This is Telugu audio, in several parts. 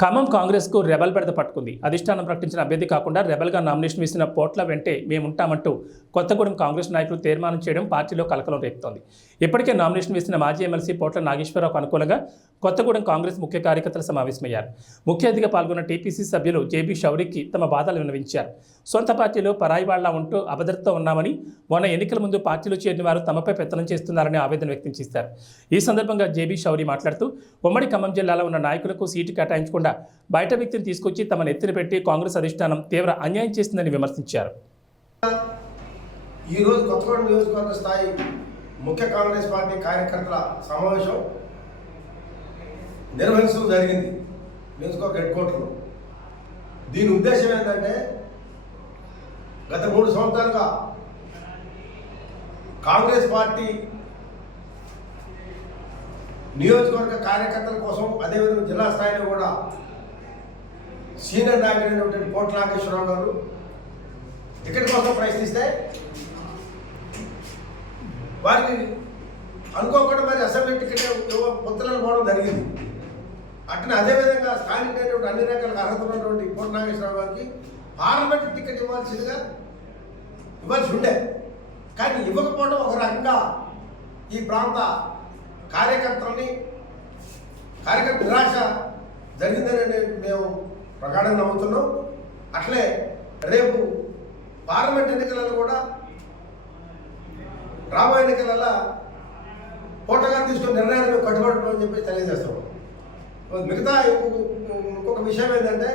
ఖమ్మం కాంగ్రెస్కు రెబల్ బెడద పట్టుకుంది. అధిష్టానం ప్రకటించిన అభ్యర్థి కాకుండా రెబల్గా నామినేషన్ వేసిన పోట్ల వెంటే మేముంటామంటూ కొత్తగూడెం కాంగ్రెస్ నాయకులు తీర్మానం చేయడం పార్టీలో కలకలం రేపుతోంది. ఇప్పటికే నామినేషన్ వేసిన మాజీ ఎమ్మెల్సీ పోట్ల నాగేశ్వరరావుకు అనుకూలంగా కొత్తగూడెం కాంగ్రెస్ ముఖ్య కార్యకర్తలు సమావేశమయ్యారు. ముఖ్య అతిథిగా పాల్గొన్న టీపీసీ సభ్యులు జేబీ షౌరీకి తమ బాధలు విన్నవించారు. సొంత పార్టీలో పరాయి వాళ్ల ఉంటూ అభద్రతతో ఉన్నామని, మొన్న ఎన్నికల ముందు పార్టీలో చేరిన వారు తమపై పెత్తనం చేస్తున్నారని ఆవేదన వ్యక్తం చేశారు. ఈ సందర్భంగా జేబీ షౌరీ మాట్లాడుతూ ఉమ్మడి ఖమ్మం జిల్లాలో ఉన్న నాయకులకు సీటు కేటాయించకుండా బయట వ్యక్తిని తీసుకొచ్చి తమ నెత్తిన పెట్టి కాంగ్రెస్ అధిష్టానం తీవ్ర అన్యాయం చేస్తుందని విమర్శించారు. ఈరోజు కొత్తగూడెం నియోజకవర్గ స్థాయి ముఖ్య కాంగ్రెస్ పార్టీ కార్యకర్తల సమావేశం నిర్వహించడం జరిగింది నియోజకవర్గ హెడ్ క్వార్టర్లో. దీని ఉద్దేశం ఏంటంటే గత 3 సంవత్సరాలుగా కాంగ్రెస్ పార్టీ నియోజకవర్గ కార్యకర్తల కోసం, అదేవిధంగా జిల్లా స్థాయిలో కూడా సీనియర్ నాయకుడైనటువంటి పోట్ల నాగేశ్వరరావు గారు టికెట్ కోసం ప్రయత్నిస్తే వారికి అనుకోకుండా మరి అసెంబ్లీ టికెట్ పొత్తులను పోవడం జరిగింది. అట్లా అదేవిధంగా స్థానికమైనటువంటి అన్ని రకాల అర్హత ఉన్నటువంటి పోట్ల నాగేశ్వరరావు గారికి పార్లమెంట్ టికెట్ ఇవ్వాల్సి ఉండే, కానీ ఇవ్వకపోవడం ఒక రకంగా ఈ ప్రాంత కార్యకర్త నిరాశ జరిగిందని మేము ప్రగాఢంగా నమ్ముతున్నాం. అట్లే రేపు పార్లమెంట్ ఎన్నికలలో కూడా రాబోయే ఎన్నికలలో పోటగా తీసుకుని నిర్ణయాన్ని మేము కట్టుబడటం చెప్పి తెలియజేస్తాం. మిగతా ఇంకొక విషయం ఏంటంటే,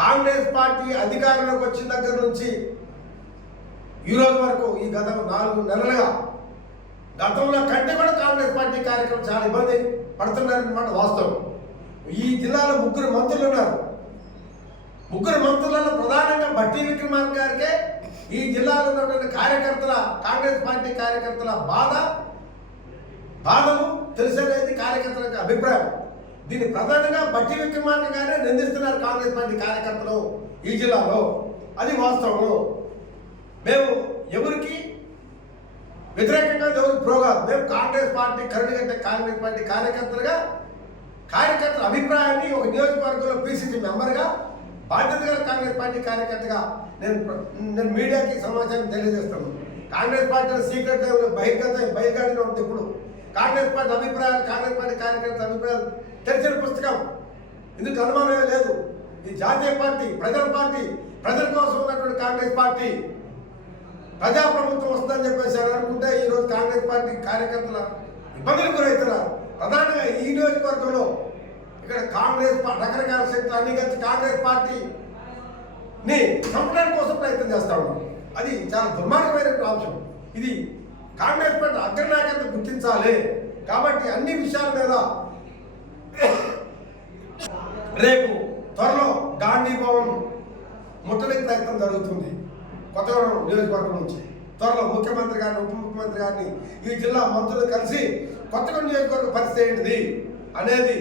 కాంగ్రెస్ పార్టీ అధికారంలోకి వచ్చిన దగ్గర నుంచి ఈరోజు వరకు ఈ గత 4 నెలలుగా గతంలో కంటే కూడా కాంగ్రెస్ పార్టీ కార్యక్రమం చాలా ఇబ్బంది పడుతున్నారన్నమాట వాస్తవం. ఈ జిల్లాలో 3 మంత్రులు ఉన్నారు. 3 మంత్రులలో ప్రధానంగా బట్టి విక్రమార్క గారికే ఈ జిల్లాలో ఉన్నటువంటి కాంగ్రెస్ పార్టీ కార్యకర్తల బాధలు తెలిసేది కార్యకర్తల అభిప్రాయం. దీన్ని ప్రధానంగా బట్టి విక్రమార్క గారే నిందిస్తున్నారు కాంగ్రెస్ పార్టీ కార్యకర్తలు ఈ జిల్లాలో. అది వాస్తవం. మేము ఎవరికి వ్యతిరేకంగా ఎవరికి ప్రోగాదు. మేము కాంగ్రెస్ పార్టీ కరుణగట్టే కాంగ్రెస్ పార్టీ కార్యకర్తల అభిప్రాయాన్ని ఒక నియోజకవర్గంలో పీసీసీ మెంబర్గా, బాధ్యత గల కాంగ్రెస్ పార్టీ కార్యకర్తగా నేను మీడియాకి సమాచారం తెలియజేస్తాను. కాంగ్రెస్ పార్టీ సీక్రెట్ బహిర్గతంగా ఉంది. ఇప్పుడు కాంగ్రెస్ పార్టీ అభిప్రాయాలు, కాంగ్రెస్ పార్టీ కార్యకర్తల అభిప్రాయాలు తెరిచిన పుస్తకం, ఇందుకు అనుమానమే లేదు. ఈ జాతీయ పార్టీ, ప్రజల కోసం ఉన్నటువంటి కాంగ్రెస్ పార్టీ ప్రజాప్రభుత్వం వస్తుందని చెప్పేసి అనుకుంటే ఈరోజు కాంగ్రెస్ పార్టీ కార్యకర్తల ఇబ్బందులు గురవుతున్నారు. ప్రధానంగా ఈ నియోజకవర్గంలో ఇక్కడ కాంగ్రెస్ రకరకాల శక్తులు అన్ని కలిసి కాంగ్రెస్ పార్టీని చంపడానికి కోసం ప్రయత్నం చేస్తా ఉన్నారు. అది చాలా దుర్మార్గమైన అంశం. ఇది కాంగ్రెస్ పార్టీ అగ్రనాయకత్వం గుర్తించాలి. కాబట్టి అన్ని విషయాల మీద రేపు త్వరలో గాంధీ భవన్ ముట్టడి ప్రయత్నం జరుగుతుంది. కొత్తగూడెం నియోజకవర్గం నుంచి త్వరలో ముఖ్యమంత్రి గారిని, ఉప ముఖ్యమంత్రి గారిని, ఈ జిల్లా మంత్రులు కలిసి కొత్తగూడెం నియోజకవర్గ పరిస్థితి ఏంటిది అనేది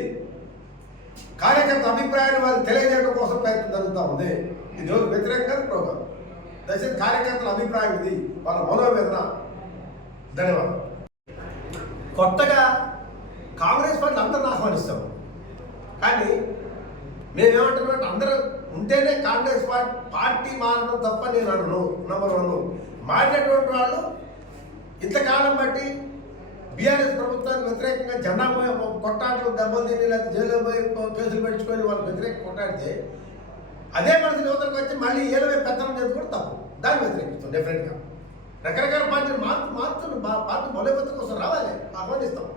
కార్యకర్త అభిప్రాయాన్ని వారికి తెలియజేయడం కోసం ప్రయత్నం జరుగుతూ ఉంది. ఇది ఎవరు వ్యతిరేకంగా ప్రోగ్రాం. దయచేసి కార్యకర్తల అభిప్రాయం ఇది, వాళ్ళ మనోవేదన. ధన్యవాదాలు. కొత్తగా కాంగ్రెస్ పార్టీ అందరిని ఆహ్వానిస్తాం, కానీ మేమేమంటున్నామంటే అందరూ ఉంటేనే కాంగ్రెస్ పార్టీ మారడం తప్ప నేను అనను. నంబర్ 1, మారినటువంటి వాళ్ళు ఇంతకాలం బట్టి బీఆర్ఎస్ ప్రభుత్వానికి వ్యతిరేకంగా జెండా కొట్టాట్లు, దెబ్బలు తిని, లేకపోతే జైల్లో పోయి కేసులు పెట్టుకొని వాళ్ళకి వ్యతిరేకంగా కొట్టాడితే అదే మనసు యువతలకు వచ్చి మళ్ళీ ఏలవే పెత్తనం చేసుకోవడం తప్పు. దాన్ని వ్యతిరేకిస్తాం. డెఫినెట్గా రకరకాల పార్టీలు మార్చుకుని పార్టీ బలోపేత కోసం రావాలి, ఆహ్వానిస్తాం.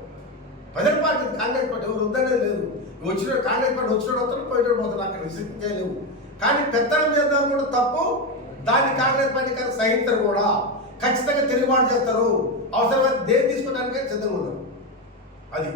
ప్రజల పార్టీ కాంగ్రెస్ పార్టీ ఎవరు వద్దనేది లేదు. వచ్చిన కాంగ్రెస్ పార్టీ వచ్చినోడు వస్తారు, పోయేటోడు పోతారు, అక్కడ రిస్ట్రిక్ట్ చేయలేవు. కానీ పెత్తనం చేద్దాం కూడా తప్పు. దాన్ని కాంగ్రెస్ పార్టీ కానీ సహించరు కూడా. ఖచ్చితంగా తిరుగుబాటు చేస్తారు. అవసరమైతే దేని తీసుకోవడానికే సిద్ధంగా ఉన్నారు. అది